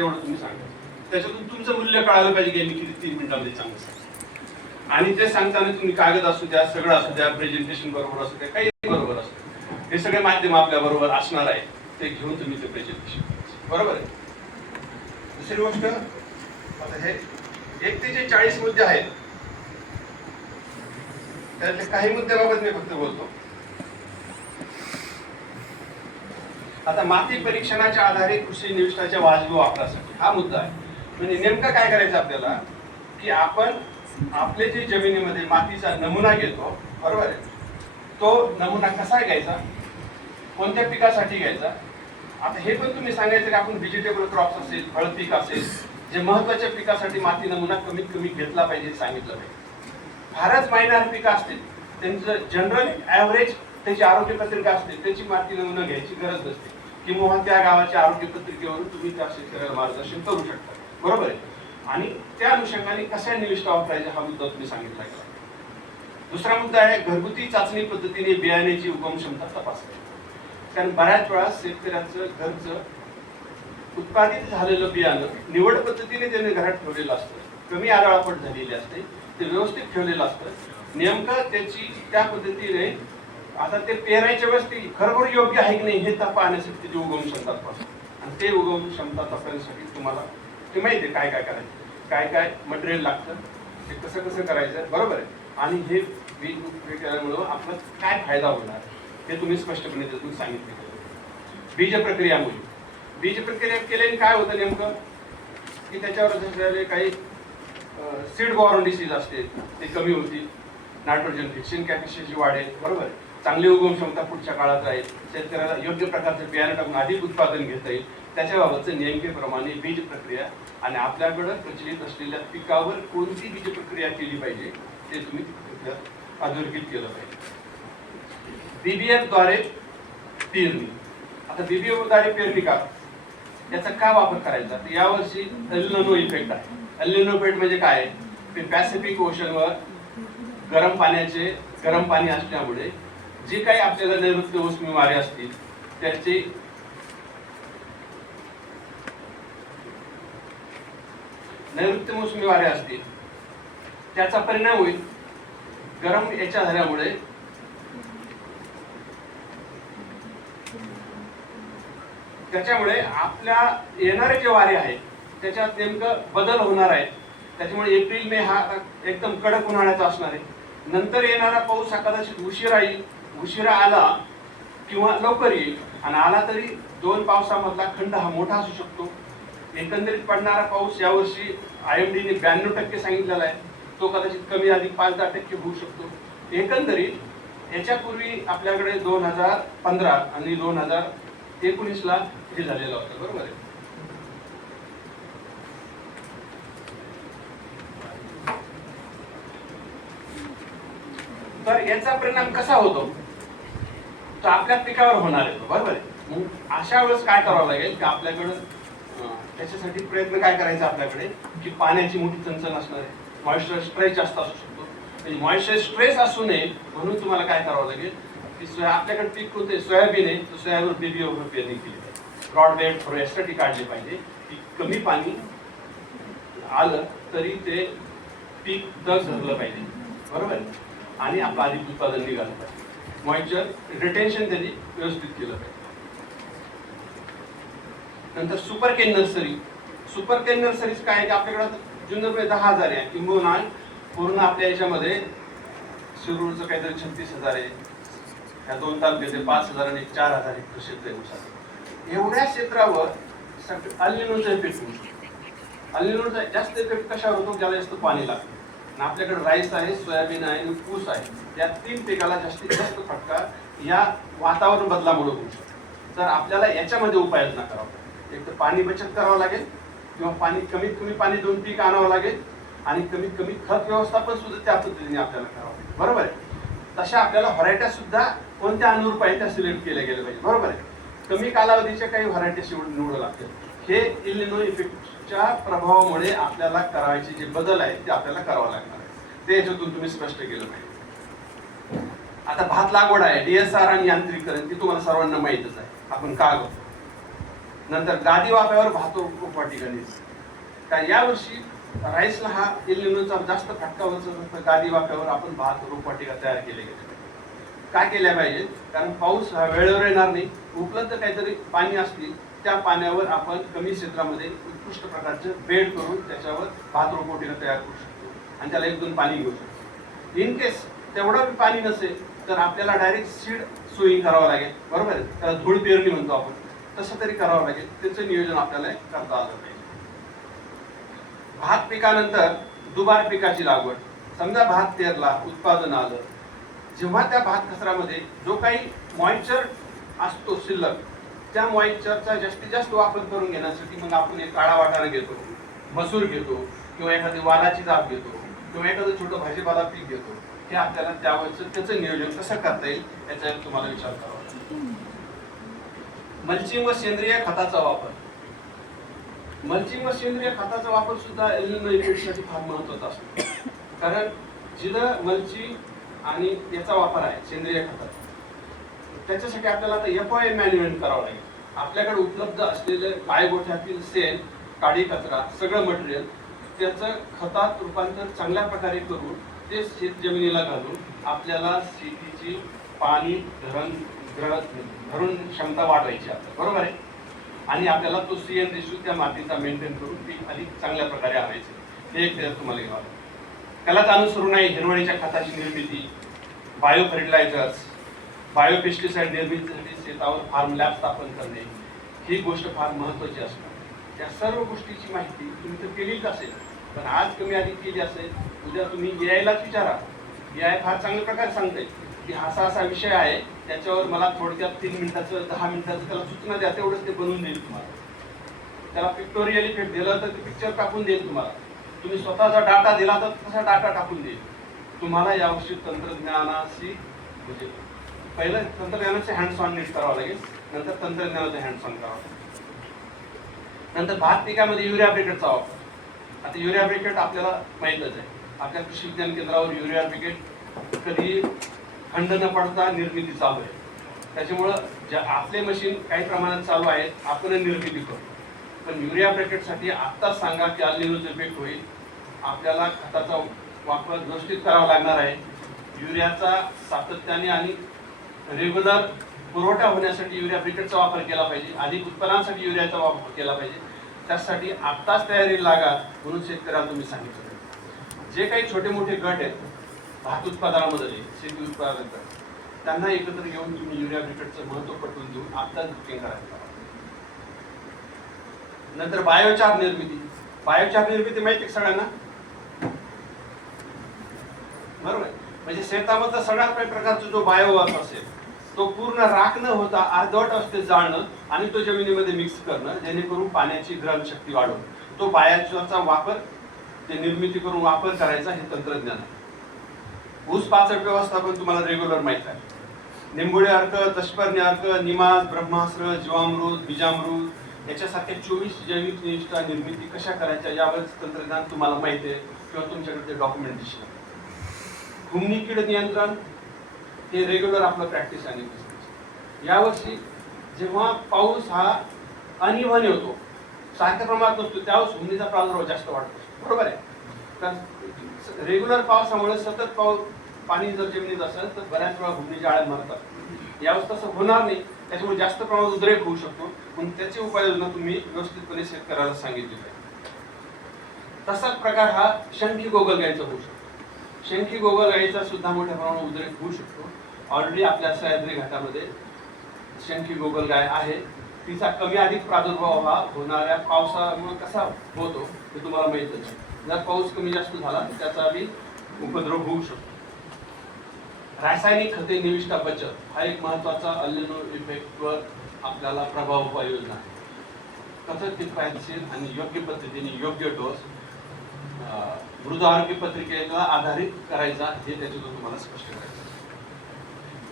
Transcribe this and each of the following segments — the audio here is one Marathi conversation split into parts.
तेवढं तुम्ही सांगा. त्याच्यातून तुमचं मूल्य कळायला पाहिजे की मी किती 3 मिनिटांमध्ये चांगलं सांगतो. आणि ते सांगताना तुम्ही कागद असू द्या, सगळं असू द्या, प्रेझेंटेशन बरोबर असू द्या, काही बरोबर असू द्या, हे सगळे माध्यम आपल्या बरोबर असणार आहे, ते घेऊन तुम्ही ते प्रेझेंटेशन करायचं. बरोबर आहे. दुसरी गोष्ट, आता हे 1 ते 40 मुद्दे आहेत, त्यातले काही मुद्द्याबाबत मी फक्त बोलतो. आता माती परीक्षणाच्या आधारे कृषी निविष्ठाच्या वाजवी वापरासाठी हा मुद्दा आहे. म्हणजे नेमकं काय करायचं आपल्याला, की आपण आपले जे जमिनीमध्ये मातीचा नमुना घेतो, बरोबर आहे, तो नमुना कसा घ्यायचा, कोणत्या पिकासाठी घ्यायचा. आता हे पण तुम्ही सांगायचं की आपण व्हेजिटेबल क्रॉप्स असेल, फळ पीक असेल, जे महत्वाच्या पिकासाठी माती नमुना कमीत कमी घेतला पाहिजे सांगितलं पाहिजे. फारच मायनर पिकं असतील, त्यांचं जनरल ॲव्हरेज त्याची आरोग्य पत्रिका असते, त्याची माती नमुना घ्यायची गरज नसते, किंवा त्या गावाच्या आरोग्य पत्रिकेवरून तुम्ही त्या शेतकऱ्याला मार्गदर्शन करू शकता. बरोबर आहे. आणि त्या अनुषंगाने कशा निविष्ठा वापरायच्या हा मुद्दा तुम्ही सांगितला गेला. दुसरा मुद्दा आहे घरगुती चाचणी पद्धतीने बियाण्याची उगम क्षमता तपासणे. कारण बऱ्याच वेळा शेतकऱ्याचं घरचं उत्पादित झालेलं बियाणं निवड पद्धतीने त्याने घरात ठेवलेलं असतं, कमी आरळापट झालेली असते, ते व्यवस्थित ठेवलेलं असतं, नेमकं त्याची त्या पद्धतीने आता ते पेरायच्या वेळेस ते खरोखर योग्य आहे की नाही हे पाहण्यासाठी त्याची उगम क्षमता तपासतो. आणि ते उगम क्षमता तपासण्यासाठी तुम्हाला ते माहिती आहे काय काय करायचं, काय काय मटेरियल लागतं, ते कसं कसं करायचं. बरोबर आहे. आणि हे बीज केल्यामुळं आपला काय फायदा होणार हे तुम्ही स्पष्टपणे त्यातून सांगितले. बीज प्रक्रियामुळे बीज प्रक्रिया केल्याने काय होतं नेमकं, की त्याच्यावर जसे काही सीड बॉर्न डिसीज असते ते कमी होतील, नायट्रोजन फिक्सिंग कॅपॅसिटी वाढेल. बरोबर आहे. चांगली उगम क्षमता पुढच्या काळात राहील, शेतकऱ्याला योग्य प्रकारचं बियाणं टाकून अधिक उत्पादन घेता येईल. त्याच्याबाबतचं नेमकेप्रमाणे बीज प्रक्रिया आणि आपल्याकडं प्रचलित असलेल्या पिकावर कोणती बीज प्रक्रिया केली पाहिजे ते तुम्ही अधोरेखित केलं पाहिजे. BBF द्वारे पेरणी. आता BBF द्वारे पेरणी का, याचा का वापर करायचा, तर यावर्षी एल निनो इफेक्ट आहे. एल निनो इफेक्ट म्हणजे काय, ते पॅसिफिक ओशनवर गरम पाणी असल्यामुळे जे काही आपल्याला नैऋत्य मोसमी वारे असतील त्याचे नैऋत्य मोसमी वारे असतील त्याचा परिणाम होईल. गरम याच्या झाल्यामुळे त्याच्यामुळे आपल्या येणारे जे वारे आहेत त्याच्यात नेमकं बदल होणार आहे. त्याच्यामुळे एप्रिल मे हा एकदम कडक उन्हाळ्याचा असणार आहे. नंतर येणारा पाऊस हा कदाचित उशिरा आला किंवा लवकर येईल, आणि आला तरी 2 पावसामधला खंड हा मोठा असू शकतो. एकंदरीत पडणारा पाऊस यावर्षी IMDने 92% सांगितलेला आहे, तो कदाचित कमी अधिक 5-10% होऊ शकतो. एकंदरीत याच्यापूर्वी आपल्याकडे 2015 आणि 2019ला हे झालेलं होतं. बरोबर आहे. तर याचा परिणाम कसा होतो, तर आपल्या पिकावर होणार आहे. बरोबर आहे. मग अशा वेळेस काय करावं लागेल की आपल्याकडं त्याच्यासाठी प्रयत्न काय करायचा आपल्याकडे, की पाण्याची मोठी चणचण असणार आहे, मॉइश्चर स्ट्रेस जास्त असू शकतो. मॉइश्चर स्ट्रेस असू नये म्हणून तुम्हाला काय करावं लागेल, की आपल्याकडे पीक कोणते सोयाबीन आहे, तर सोयाबीन BBF पेरणी केली पाहिजे. ब्रॉड बेड थोडं यासाठी काढले पाहिजे की कमी पाणी आलं तरी ते पीक दग धरलं पाहिजे. बरोबर आहे. आणि आपलं अधिक उत्पादन निघालं पाहिजे. मॉइश्चर रिटेन्शन त्यांनी व्यवस्थित केलं पाहिजे. नंतर सुपर केन नर्सरीज काय आहे की आपल्याकडं जुन्नरमध्ये 10,000 आहे, किंबहुना पूर्ण आपल्या याच्यामध्ये शिरूरचं काहीतरी 36,000 आहे, ह्या 2 तालुक्याचे 5,000 आणि 4,000 हेक्टर क्षेत्र आहे. एवढ्या क्षेत्रावर एल निनोचा इफेक्ट होऊ शकतो. एल निनोचा जास्त इफेक्ट कशावर होतो, ज्याला जास्त पाणी लागतं. आपल्याकडे राईस आहे, सोयाबीन आहे आणि ऊस आहे, या 3 पिकाला जास्तीत जास्त फटका या वातावरण बदलामुळे होऊ शकतो. तर आपल्याला याच्यामध्ये उपाययोजना करावं लागेल. एक तर पाणी बचत करावं लागेल, किंवा कमीत कमी पाणी 2 पीक आणावं लागेल, आणि कमीत कमी खत व्यवस्थापन सुद्धा त्या पद्धतीने आपल्याला करावं लागेल. बरोबर आहे. तशा आपल्याला व्हरायट्या सुद्धा कोणत्या अनुरूप आहेत त्या सिलेक्ट केल्या गेल्या पाहिजे. बरोबर आहे. कमी कालावधीच्या काही व्हरायटी निवडावं लागतील. हे एल निनो इफेक्टच्या प्रभावामुळे आपल्याला करायचे जे बदल आहेत ते आपल्याला करावं लागणार आहे. ते याच्यातून तुम्ही स्पष्ट केलं पाहिजे. आता भात लागवड आहे, DSR आणि यांत्रिकरण ती तुम्हाला सर्वांना माहीतच आहे. आपण का करतो, नंतर गादी वाफ्यावर भात रोपवाटिका निर्मिती. काय यावर्षी राईसला हा एल निनोचा जास्त फटका बसत, गादी वाफ्यावर आपण भात रोपवाटिका तयार केले गेले. काय केल्या पाहिजे? कारण पाऊस हा वेळेवर येणार नाही, उपलब्ध काहीतरी पाणी असतील त्या पाण्यावर आपण कमी क्षेत्रामध्ये उत्कृष्ट प्रकारचं बेड करून त्याच्यावर भात रोपवाटिका तयार करू शकतो आणि त्याला 1-2 पाणी घेऊ शकतो. इन केस तेवढं पाणी नसेल तर आपल्याला डायरेक्ट सीड सोईंग करावं लागेल, बरोबर आहे, त्याला धूळ पेरणी म्हणतो आपण, तसं तरी करावं लागेल. त्याचं नियोजन आपल्याला करता आलं पाहिजे. भात पिकानंतर दुबार पिकाची लागवड. समजा भात पेरला, उत्पादन आलं, जेव्हा त्या भात कचऱ्यामध्ये जो काही मॉइश्चर असतो शिल्लक, त्या मॉइश्चरचा जास्तीत जास्त वापर करून घेण्यासाठी मग आपण एक काळा वाटाणा घेतो, मसूर घेतो, किंवा एखादी वालाची जात घेतो, किंवा एखादं छोटं भाजीपाला पीक घेतो. हे आपल्याला त्याचं नियोजन कसं करता येईल याच्यावर तुम्हाला विचार करावा. मल्चिंग व सेंद्रिय खताचा वापर. मल्चिंग व सेंद्रिय खताचा वापर सुद्धा एल निनो इफेक्टसाठी फार महत्त्वाचा असतो. कारण जिथं मल्चिंग आणि याचा वापर आहे सेंद्रिय खताचा, त्याच्यासाठी आपल्याला आता FOI मॅनेजमेंट करावं लागेल. आपल्याकडे उपलब्ध असलेले गायगोठ्यातील शेण, काडी कचरा, सगळं मटेरियल त्याचं खतात रूपांतर चांगल्या प्रकारे करून ते शेत जमिनीला घालून आपल्याला शेतीची पाणी धरून क्षमता वाढवायची आहे, बरोबर आहे. आणि आपल्याला तो CN रेशो त्या मातीचा मेंटेन करून पीक अधिक चांगल्या प्रकारे आणायचं. हे एक त्याच्यात तुम्हाला घ्यावं. त्यालाच अनुसरून आहे हिरवळीच्या खताची निर्मिती, बायो फर्टिलायझर्स, बायो पेस्टिसाइड निर्मितीसाठी शेतावर फार्म लॅब स्थापन करणे, ही गोष्ट फार महत्त्वाची असणार. त्या सर्व गोष्टीची माहिती तुम्ही तर केलीच असेल, पण आज कमी अधिक केली असेल, उद्या तुम्ही AI-लाच विचारा. AI फार चांगल्या प्रकारे सांगते की असा असा विषय आहे, त्याच्यावर मला थोडक्यात 3 मिनिटाचं 10 मिनिटाचं त्याला सूचना द्या, तेवढंच ते बनवून देईल तुम्हाला. त्याला पिक्टोरियल इफेक्ट दिलं तर ते पिक्चर टाकून देईल तुम्हाला. तुम्ही स्वतःचा डाटा दिला तर तसा डाटा टाकून देईल. तुम्हाला यावर्षी तंत्रज्ञानाशी म्हणजे पहिलं तंत्रज्ञानाचे हँड्स ऑन नीट करावं लागेल, नंतर तंत्रज्ञानाचे हँड्स ऑन करावं लागेल. नंतर भात पिकामध्ये युरिया ब्रिकेटचा वापर. आता युरिया ब्रिकेट आपल्याला माहीतच आहे, आपल्या कृषी विज्ञान केंद्रावर युरिया ब्रिकेट कधी खंड न पडता निर्मिती चालू आहे. त्याच्यामुळं ज्या आपले मशीन काही प्रमाणात चालू आहेत, आपण निर्मिती करू. पण युरिया ब्रिकेटसाठी आत्ताच सांगा की एल निनोचा इफेक्ट होईल, आपल्याला खताचा वापर व्यवस्थित करावा लागणार आहे. युरियाचा सातत्याने आणि रेग्युलर पुरवठा होण्यासाठी युरिया ब्रिकेटचा वापर केला पाहिजे, अधिक उत्पन्नासाठी युरियाचा वापर केला पाहिजे. त्यासाठी आत्ताच तयारी लागा म्हणून शेतकऱ्याला तुम्ही सांगितलं. जे काही छोटे मोठे गट आहेत भात उत्पादनामध्ये, शेती उत्पादन गट, त्यांना एकत्र घेऊन तुम्ही युरिया ब्रिकेटचं महत्त्व पटवून देऊन आत्ताच बुकिंग करायला. नंतर बायोचार निर्मिती. बायोचार निर्मिती माहिती आहे सगळ्यांना, बरोबर. म्हणजे शेतामधला सगळ्यात काही प्रकारचा जो बायोवास असेल तो पूर्ण राख न होता अर्धवट अवस्थेत जाळणं आणि तो जमिनीमध्ये मिक्स करणं, जेणेकरून पाण्याची ग्रहणशक्ती वाढवणं. तो बायोचारचा वापर, ते निर्मिती करून वापर करायचा, हे तंत्रज्ञान आहे. ऊस पाचट व्यवस्थापन तुम्हाला रेग्युलर माहित आहे. निंबोळी अर्क, दशपर्णी अर्क, निमास, ब्रह्मास्त्र, जीवामृत, बीजामृत याच्यासारख्या 24 जैविक निविष्ठा निर्मिती कशा करायच्या यावर तंत्रज्ञान तुम्हाला माहिती आहे किंवा तुमच्याकडे डॉक्युमेंटेशन. घुमणी कीड नियंत्रण हे रेग्युलर आपलं प्रॅक्टिस आणि यावर्षी जेव्हा पाऊस हा अनिवन होतो, सारख्या प्रमाणात नसतो, त्यावेळेस घुमणीचा प्रादुर्भाव जास्त वाढतो, बरोबर आहे. कारण रेग्युलर पावसामुळे सतत पाणी जर जमिनीत असेल तर बऱ्याच वेळा घुमणीच्या आळ्या मरतात. यावेळेस तसं होणार नाही, त्याच्यामुळे जास्त प्रमाणात उद्रेक होऊ शकतो. पण त्याची उपाययोजना तुम्ही व्यवस्थितपणे शेतकऱ्याला सांगितली पाहिजे. तसाच प्रकार हा शंखी गोगलगायीचा होऊ शकतो. शंखी गोगलगायीचा सुद्धा मोठ्या प्रमाणात उद्रेक होऊ शकतो. ऑलरेडी आपल्या सह्याद्री घाटामध्ये शंखी गोगलगाय आहे. तिचा कमी अधिक प्रादुर्भाव हा होणाऱ्या पावसामुळे कसा होतो हे तुम्हाला माहितच आहे. जर पाऊस कमी जास्त झाला तर त्याचा बी उपद्रव होऊ शकतो. रासायनिक खते निविष्ठा बचत हा एक महत्त्वाचा एल निनो इफेक्टवर आपल्याला प्रभाव उपाययोजना आहे. कसं किफायतशीर आणि योग्य पद्धतीने योग्य डोस मृद आरोग्य पत्रिकेला आधारित करायचा, हे त्याच्यातून तुम्हाला स्पष्ट करायचं.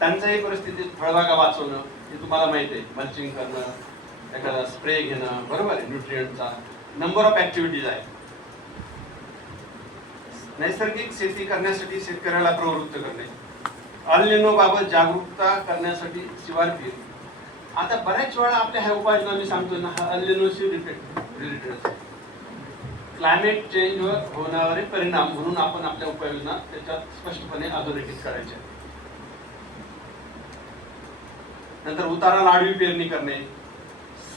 टंचाई परिस्थितीत फळबागा वाचवणं हे तुम्हाला माहिती आहे. मल्चिंग करणं, एखादा स्प्रे घेणं, बरोबर आहे. न्यूट्रिएंटचा नंबर ऑफ ऍक्टिव्हिटीज आहे. नैसर्गिक शेती करण्यासाठी शेतकऱ्याला प्रवृत्त करणे, एल निनो बाबत जागरूकता करण्यासाठी शिवार फिर, आता बऱ्याच वेळा आपल्या ह्या उपाययोजना मी सांगतो ना, हा अल्निनोशी रिलेटेड क्लायमेट चेंजवर होणारे परिणाम म्हणून आपण आपल्या उपाययोजना त्याच्यात स्पष्टपणे अधोरेखित करायच्या. नंतर उताराला आडवी पेरणी करणे,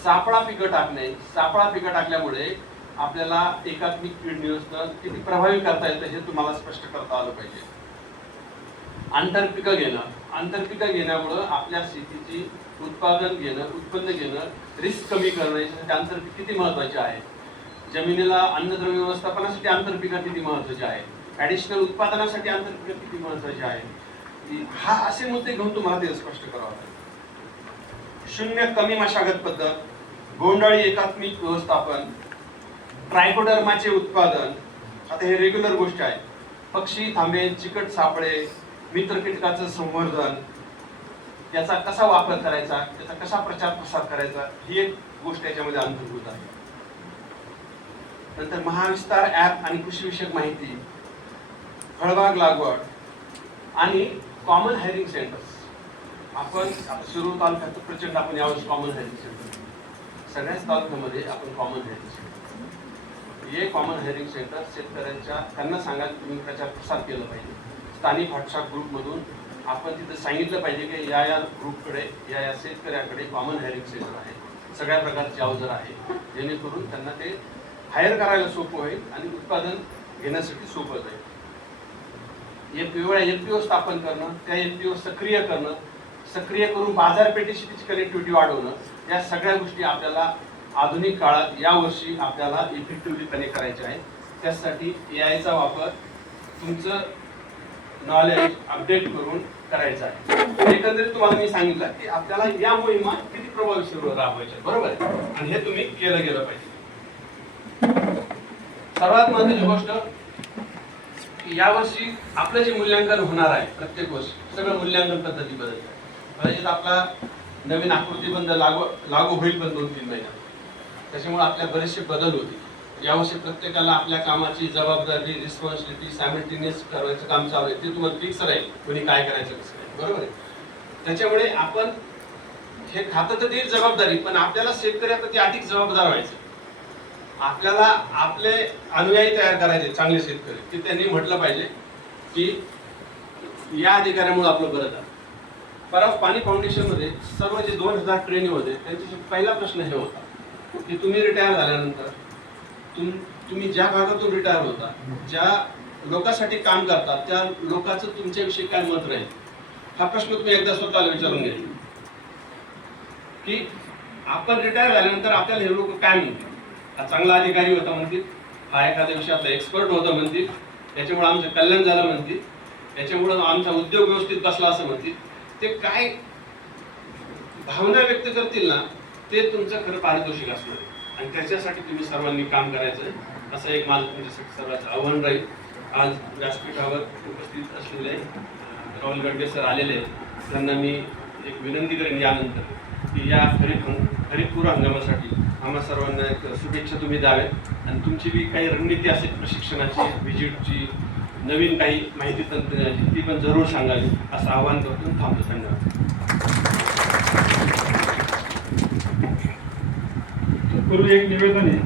सापळा पिकं टाकणे. सापळा पिकं टाकल्यामुळे आपल्याला एकात्मिक कीड नियंत्रण किती प्रभावी करता येतं हे तुम्हाला स्पष्ट करता आलं पाहिजे. आंतरपिकं घेणं, आंतरपिकं घेण्यामुळं आपल्या शेतीची उत्पादन घेणं, उत्पन्न घेणं, रिस्क कमी करणं याच्यासाठी आंतरपीक किती महत्वाचे आहे. जमिनीला अन्नद्रव्य व्यवस्थापनासाठी आंतरपिकं किती महत्वाचे आहे. ऍडिशनल उत्पादनासाठी आंतरपिकं किती महत्वाचे आहे. हा असे मुद्दे घेऊन तुम्हाला ते स्पष्ट करावं लागेल. शून्य कमी मशागत पद्धत, गोंधळी एकात्मिक व्यवस्थापन, ट्रायकोडर्माचे उत्पादन. आता हे रेग्युलर गोष्ट आहे. पक्षी थांबे, चिकट सापळे, मित्र कीटकाचं संवर्धन, त्याचा कसा वापर करायचा, त्याचा कसा प्रचार प्रसार करायचा, ही एक गोष्ट याच्यामध्ये अंतर्भूत आहे. नंतर महाविस्तार ऍप आणि कृषीविषयक माहिती, फळबाग लागवड आणि कॉमन हायरिंग सेंटर्स. आपण शिरूर तालुक्यात प्रचंड आपण यावर्षी कॉमन हायरिंग सेंटर सगळ्याच तालुक्यामध्ये आपण कॉमन हायरिंग सेंटर, हे कॉमन हायरिंग सेंटर शेतकऱ्यांच्या त्यांना सांगा तुम्ही प्रचार प्रसार केलं पाहिजे. स्थानिक व्हॉट्सअप ग्रुपमधून आपण तिथं सांगितलं पाहिजे की या ग्रुपकडे या शेतकऱ्याकडे कॉमन हायरिंग सेंटर आहे, सगळ्या प्रकारचे अवजार आहे, जेणेकरून त्यांना ते हायर करायला सोपं होईल आणि उत्पादन घेण्यासाठी सोपं जाईल. एफपीओ स्थापन करणं, त्या एफपीओ सक्रिय करणं, सक्रिय करून बाजारपेठेशी तिची कनेक्टिव्हिटी वाढवणं, या सगळ्या गोष्टी आपल्याला आधुनिक काळात यावर्षी आपल्याला इफेक्टिव्हलीपणे करायचे आहे. त्यासाठी एआयचा वापर तुमचं नॉलेज अपडेट करून करायचा आहे. एकंदरीत तुम्हाला मी सांगितलं की आपल्याला या मोहिमा किती प्रभावीशीर राबवायच्या, बरोबर आहे, आणि हे तुम्ही केलं गेलं पाहिजे. सर्वात महत्त्वाची गोष्ट की यावर्षी आपलं जे मूल्यांकन होणार आहे, प्रत्येक वर्षी सगळं मूल्यांकन पद्धती बदलत आहे. कदाचित आपला नवीन आकृतीबंध लागू होईल पण 2-3 महिन्यात, त्याच्यामुळे आपल्या बरेचसे बदल होतील. यावर्षी प्रत्येकाला आपल्या कामाची जबाबदारी, रिस्पॉन्सिबिलिटी सायमल्टेनियस करायचं काम चालू आहे, ते तुम्हाला फिक्स राहील कोणी काय करायचं कसं काय, बरोबर आहे. त्याच्यामुळे आपण हे खातं तर देईल जबाबदारी, पण आपल्याला शेतकऱ्याप्रती अधिक जबाबदार व्हायचं. आपल्याला आपले अनुयायी तयार करायचे, चांगले शेतकरी, की त्यांनी म्हटलं पाहिजे की या अधिकाऱ्यामुळे आपलं बरं झालं. परवा पाणी फाउंडेशन मध्ये सर्व जे 2000 ट्रेनी होते त्यांच्याशी पहिला प्रश्न हे होता की तुम्ही रिटायर झाल्यानंतर तुम्ही ज्या भागातून रिटायर होता, ज्या लोकांसाठी काम करतात, त्या लोकांचं तुमच्याविषयी काय मत राहील. हा प्रश्न तुम्ही एकदा स्वतःला विचारून घ्यायचा की आपण रिटायर झाल्यानंतर आपल्याला हे लोक काय म्हणतील. हा चांगला अधिकारी होता म्हणतील, हा एखाद्या विषयातला एक्सपर्ट होता म्हणतील, त्याच्यामुळे आमचं कल्याण झालं म्हणतील, त्याच्यामुळे आमचा उद्योग व्यवस्थित बसला असं म्हणतील. ते काय भावना व्यक्त करतील ना, ते तुमचं खरं पारितोषिक असणार आहे. आणि त्याच्यासाठी तुम्ही सर्वांनी काम करायचं, असं एक माझं तुमच्यासाठी सर्वांचं आव्हान राहील. आज व्यासपीठावर उपस्थित असलेले राहुल गडगे सर आलेले आहेत, त्यांना मी एक विनंती करेन यानंतर की या खरीप हंगामासाठी आम्हा सर्वांना एक शुभेच्छा तुम्ही द्यावेत आणि तुमची बी काही रणनीती असेल प्रशिक्षणाची, व्हिजिटची, नवीन काही माहिती तंत्रज्ञानाची, ती पण जरूर सांगावी असं आवाहन करतो. थांबतो. धन्यवाद. पूर्वी एक निवेदन आहे.